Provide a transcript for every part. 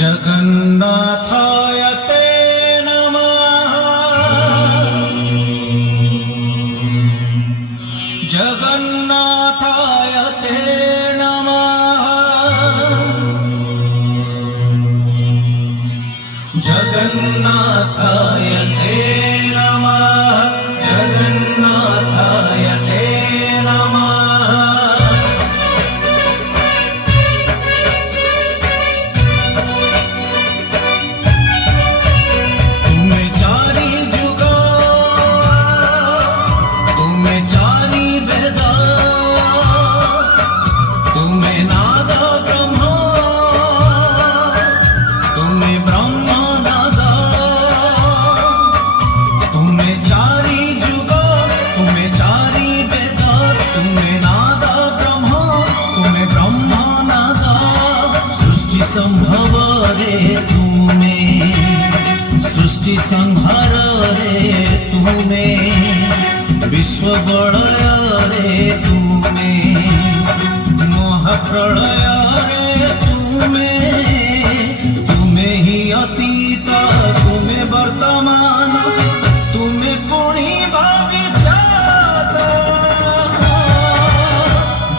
जगन्नाथाय ते नमः। जगन्नाथाय ते नमः। जगन्नाथाय ते नमः। जगन्नाथाय ते नमः। संभव रे तुमे, सृष्टि संहार रे तुमे, विश्व बलय रे तुमे, महाप्रलय रे तुमे, तुमे ही अतीत, तुमे वर्तमान, तुमे पुणी भविष्यत,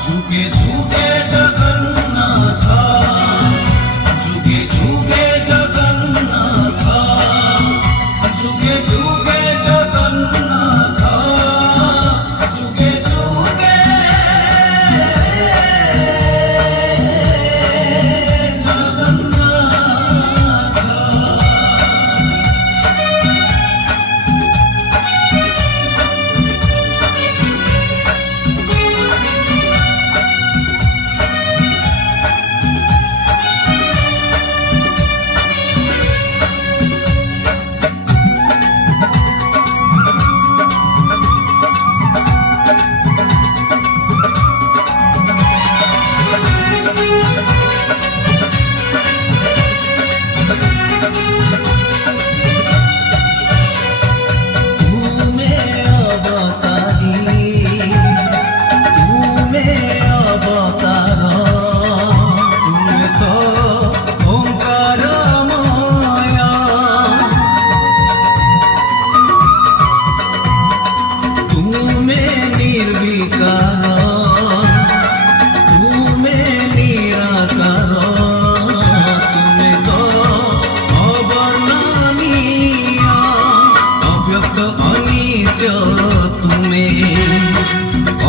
जुगे जुगे जगन्नाथ, जुगे जुगे जगन्नाथ, जुगे जुगे जगन्नाथ, जुगे जुगे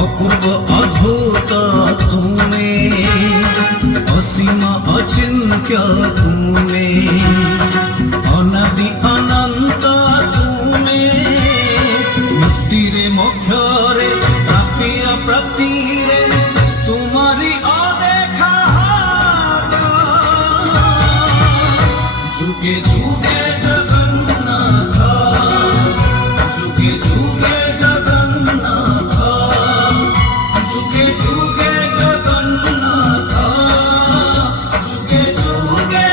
अपूर्व अद्भुत तुमे, असीम अचिन्त्य तुमे, अनादि अनंत तुमे, मुक्ति रे मोक्ष रे, प्राप्ति अप्राप्ति रे, तुम्हारी अदेखा हाथ, जुगे जुगे जगन्नाथ, जुगे जुगे जगन्नाथ, जुगे जुगे जगन्नाथ, जुगे जुगे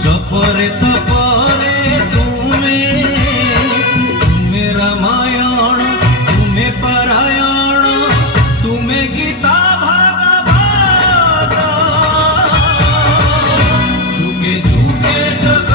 जपरे तपरे तुम्हें रामायण तुम्हें पारायण যুগে জগন্নাথ